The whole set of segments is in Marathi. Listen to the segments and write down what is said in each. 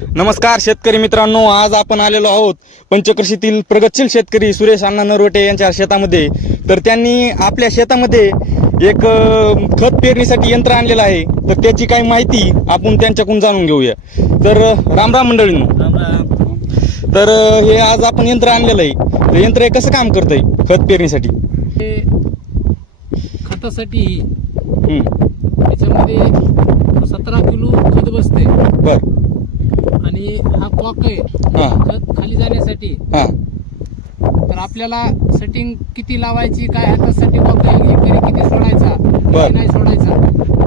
नमस्कार शेतकरी मित्रांनो, आज आपण आलेलो आहोत पंचकृषीतील प्रगतशील शेतकरी सुरेश अण्णा नरवटे यांच्या शेतामध्ये. तर त्यांनी आपल्या शेतामध्ये एक खत पेरणीसाठी यंत्र आणलेलं आहे. तर त्याची काही माहिती आपण त्यांच्याकडून जाणून घेऊया. तर राम राम मंडळींनो. तर हे आज आपण यंत्र आणलेलं आहे. तर यंत्र हे कसं काम करतंय खत पेरणीसाठी? खतासाठी त्याच्यामध्ये 17 किलो खत बसते. बर. आणि हा कॉक आहे खत खाली जाण्यासाठी. हा. तर आपल्याला सेटिंग किती लावायची काय ह्याच्यासाठी कॉक आहे. एकरी किती सोडायचा किती नाही सोडायचा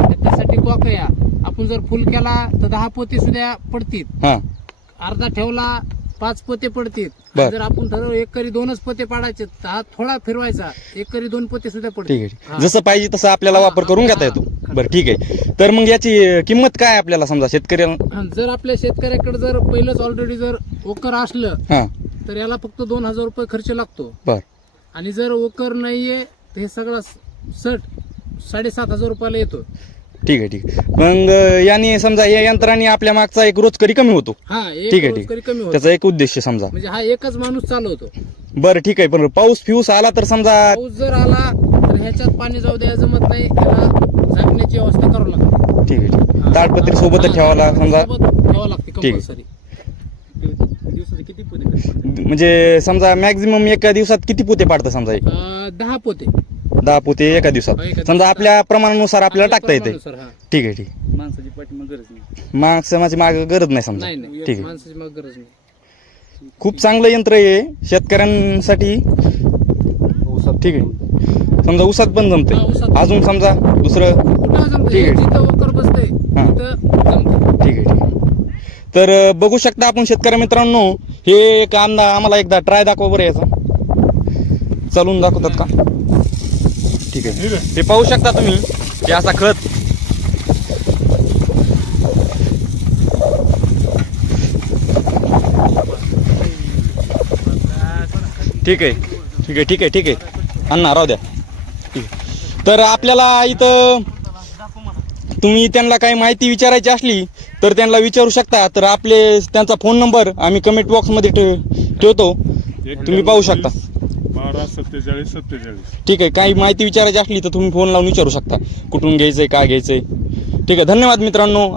त्याच्यासाठी कॉक आहे. आपण जर फुल केला तर 10 पोते सुद्धा पडतील. अर्धा ठेवला 5 पोते पडतील. जर आपण ठरवलं एकरी 2च पोते पाडायचे तर हा थोडा फिरवायचा एकरी 2 पोते सुद्धा पडतील. ठीक आहे. जसं पाहिजे तसं आपल्याला वापर करून घेता येतो. बरं, ठीक आहे. तर मग याची किंमत काय आपल्याला समजा शेतकऱ्याला? जर आपल्या शेतकऱ्याकडे जर पहिलंच ऑलरेडी जर ओकर असलं तर याला फक्त 2000 रुपये खर्च लागतो. बर. आणि जर ओकर नाहीये तर हे सगळं सट 7500 रुपयाला येतो. ठीक आहे, ठीक आहे. मग याने समजा या यंत्राने आपल्या मागचा एक रोजकरी कमी होतो. ठीक आहे, ठीक आहे. त्याचा एक उद्देश समजा म्हणजे हा एकच माणूस चालवतो. बरं, ठीक आहे. पण पाऊस फिऊस आला तर समजा पाऊस जर आला तर ह्याच्यात पाणी जाऊ द्या जमत नाही. याला झाकण्याची व्यवस्था करावी लागते. ठीक आहे, ठीक आहे. ताडपत्री सोबतच ठेवायला समजा ठेवावं लागते कंपल्सरी. दिवसाचे किती पोते? म्हणजे समजा मॅक्झिमम एका दिवसात किती पोते पाडतं समजा? 10 पोते. 10 पोते एका दिवसात समजा आपल्या प्रमाणानुसार आपल्याला टाकता येते. ठीक आहे, ठीक आहे. माणसाची पाठीमाग गरज नाही. माणसाची माग गरज नाही समजा. नाही, ठीक आहे. माणसाची मग गरज नाही. खूप चांगलं यंत्र आहे शेतकऱ्यांसाठी. ठीक आहे. समजा ऊसात पण जमते. अजून समजा दुसरं कुठं जमतं? ठीक आहे. जिथं ओकर बसतंय तिथं जमतं. ठीक आहे, ठीक आहे. तर बघू शकता आपण शेतकरी मित्रांनो, हे एक आम्हाला एकदा ट्राय दाखवा बरं याचा. चालून दाखवतात का? ठीक आहे. हे पाहू शकता तुम्ही हे असा खत ठीक आहे, ठीक आहे, ठीक आहे, ठीक आहे. अण्णा राहू द्या. ठीक आहे. तर आपल्याला इथं तुम्ही त्यांना काही माहिती विचारायची असली तर त्यांना विचारू शकता. तर त्यांचा फोन नंबर आम्ही कमेंट बॉक्समध्ये ठेवतो. तुम्ही पाहू शकता. 124747. ठीक आहे. काही माहिती विचारायची असली तर तुम्ही फोन लावून विचारू शकता कुठून घ्यायचंय काय घ्यायचंय. ठीक आहे. धन्यवाद मित्रांनो.